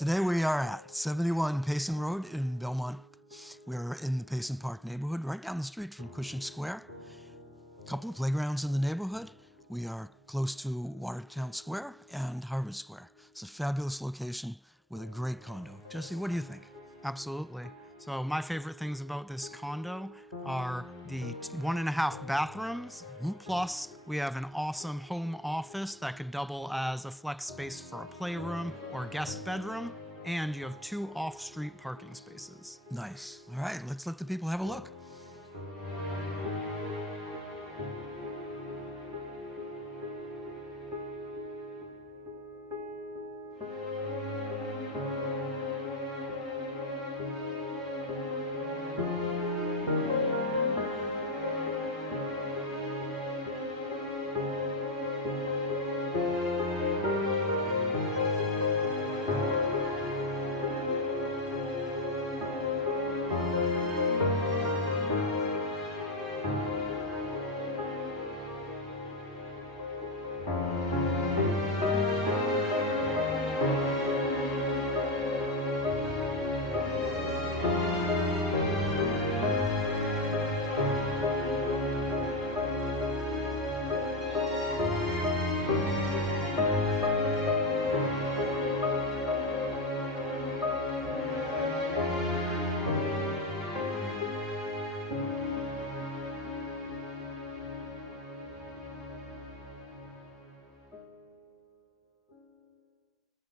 Today we are at 71 Payson Road in Belmont. We're in the Payson Park neighborhood, right down the street from Cushing Square. A couple of playgrounds in the neighborhood. We are close to Watertown Square and Harvard Square. It's a fabulous location with a great condo. Jesse, what do you think? Absolutely. So my favorite things about this condo are the 1.5 bathrooms, plus we have an awesome home office that could double as a flex space for a playroom or guest bedroom, and you have 2 off-street parking spaces. Nice. All right, let's let the people have a look.